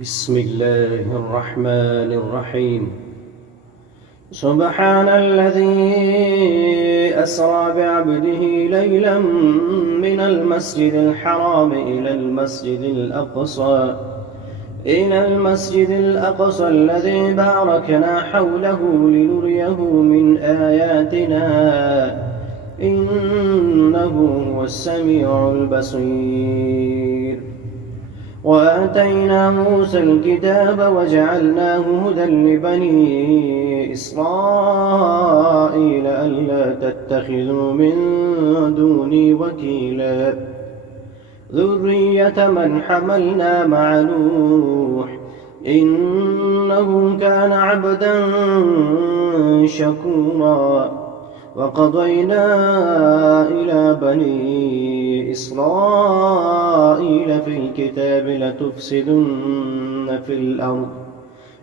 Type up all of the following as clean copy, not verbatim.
بسم الله الرحمن الرحيم. سبحان الذي أسرى بعبده ليلا من المسجد الحرام إلى المسجد الأقصى الذي باركنا حوله لنريه من آياتنا إنه هو السميع البصير. وآتينا موسى الكتاب وجعلناه هدى لبني إسرائيل ألا تتخذوا من دوني وكيلا ذرية من حملنا مع نوح إنه كان عبدا شكورا. وقضينا إلى بني إسرائيل في الكتاب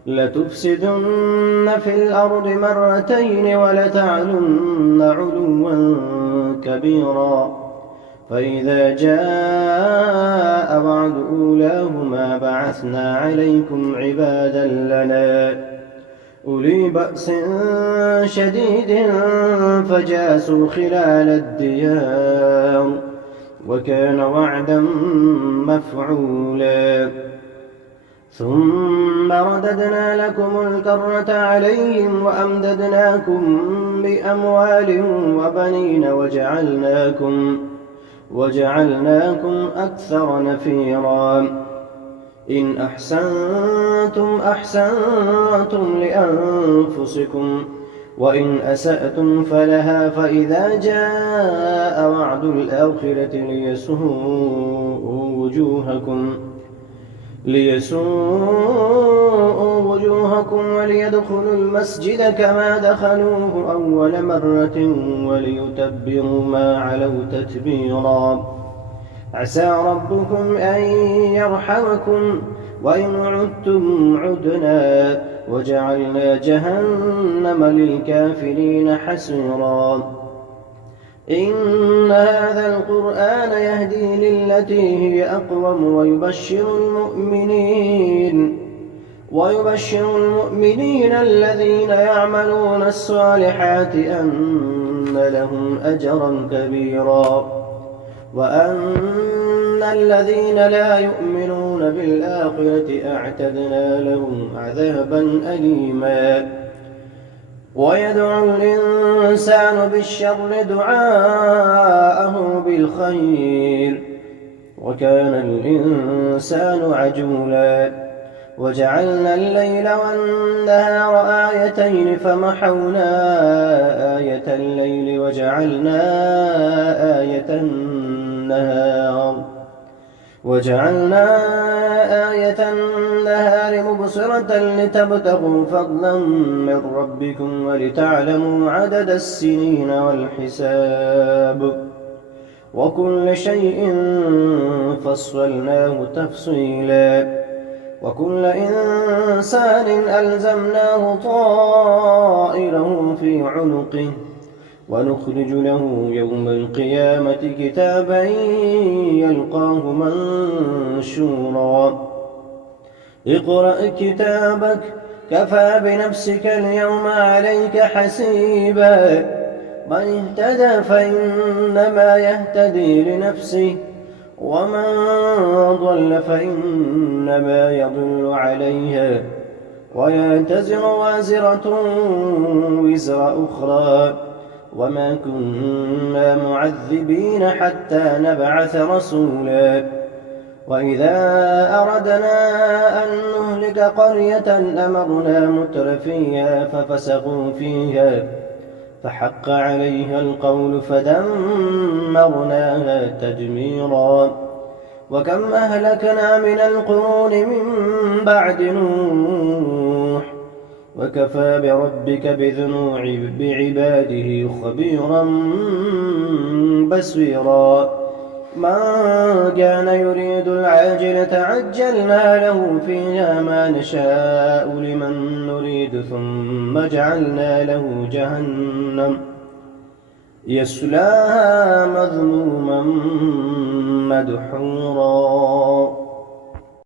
لتفسدن في الأرض مرتين ولتعلن علوا كبيرا. فإذا جاء وعد أولاهما بعثنا عليكم عبادا لنا أولي بأس شديد فجاسوا خلال الديار وكان وعدا مفعولا. ثم رددنا لكم الكرة عليهم وأمددناكم بأموال وبنين وجعلناكم أكثر نفيرا. إن أحسنتم أحسنتم لأنفسكم وإن أسأتم فلها. فإذا جاء وعد الآخرة ليسوءوا وجوهكم وليدخلوا المسجد كما دخلوه أول مرة وليتبروا ما علوا تتبيرا. عسى ربكم أن يرحمكم وإن عدتم عدنا وجعلنا جهنم للكافرين حسيرا. إن هذا القرآن يهدي للتي هي أقوم ويبشر المؤمنين الذين يعملون الصالحات أن لهم أجرا كبيرا وأن الذين لا يؤمنون بالآخرة أعتدنا لهم عذابا أليما. ويدعو الإنسان بالشر دعاءه بالخير وكان الإنسان عجولا. وجعلنا الليل والنهار آيتين فمحونا آية الليل وجعلنا آية النهار مبصرة لتبتغوا فضلا من ربكم ولتعلموا عدد السنين والحساب وكل شيء فصلناه تفصيلا. وكل إنسان ألزمناه طائره في عنقه ونخرج له يوم القيامة كتابا يلقاه منشورا. اقرأ كتابك كفى بنفسك اليوم عليك حسيبا. من اهتدى فإنما يهتدي لنفسه ومن ضل فإنما يضل عليها ولا تزر وازرة وزر أخرى وما كنا معذبين حتى نبعث رسولا. وإذا أردنا أن نهلك قرية أمرنا مترفيها ففسقوا فيها فحق عليها القول فدمرناها تدميرا. وكم أهلكنا من القرون من بعد نوح وكفى بربك بعباده خبيرا بصيرا. من كان يريد العاجلة عجلنا له فيها ما نشاء لمن نريد ثم جعلنا له جهنم يصلاها مذموما مدحورا